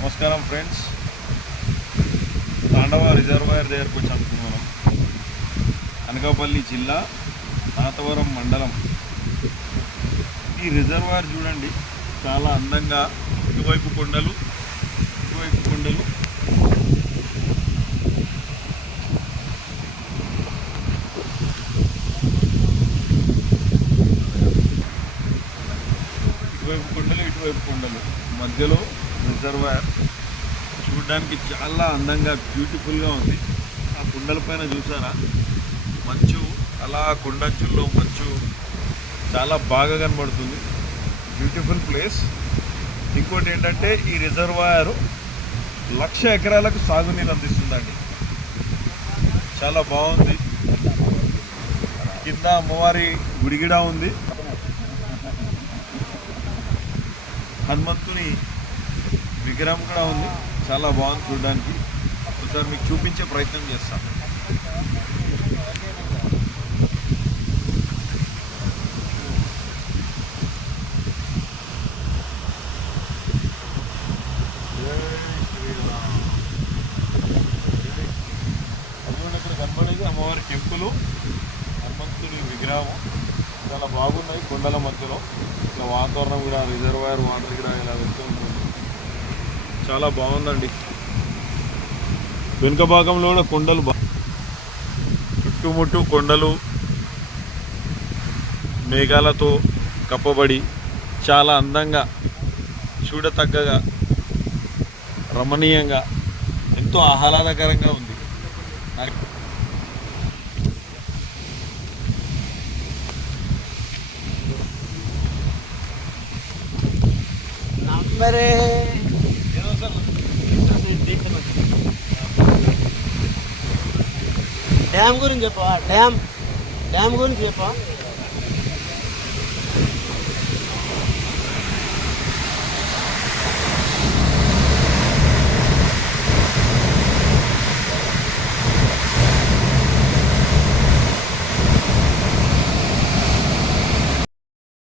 నమస్కారం ఫ్రెండ్స్, తాండవ రిజర్వాయర్ దగ్గరకు వచ్చి అనుకున్నాం. అనకాపల్లి జిల్లా నాతవరం మండలం. ఈ రిజర్వాయర్ చూడండి, చాలా అందంగా ఇటువైపు కొండలు ఇటువైపు కొండలు. ఇటువైపు కొండలు మధ్యలో రిజర్వాయర్ చూడడానికి చాలా అందంగా బ్యూటిఫుల్గా ఉంది. ఆ కొండల పైన చూసారా మంచు, అలా కొండంచుల్లో మంచు చాలా బాగా కనబడుతుంది. Beautiful place. ఇంకోటి ఏంటంటే ఈ రిజర్వాయర్ 1,00,000 ఎకరాలకు సాగునీరు అందిస్తుందండి. చాలా బాగుంది. కింద అమ్మవారి గుడిగిడా ఉంది, హనుమంతుని విగ్రహం కూడా ఉంది. చాలా బాగుంది చూడడానికి. ఒకసారి మీకు చూపించే ప్రయత్నం చేస్తాం. ఇక్కడ కనబడేది అమ్మవారి టెంపుల్, హనుమంతుని విగ్రహం. చాలా బాగున్నాయి కొండల మధ్యలో. ఇట్లా వాతావరణం కూడా, రిజర్వాయర్ వాటర్ కూడా ఇలా వెళ్తూ ఉంటుంది. చాలా బాగుందండి. వెనుక భాగంలో కూడా కొండలు, చుట్టుముట్టు కొండలు మేఘాలతో కప్పబడి చాలా అందంగా, చూడతగ్గగా, రమణీయంగా, ఎంతో ఆహ్లాదకరంగా ఉంది. డ్యామ్ గురించి చెప్పా. డ్యామ్ గురించి చెప్పా.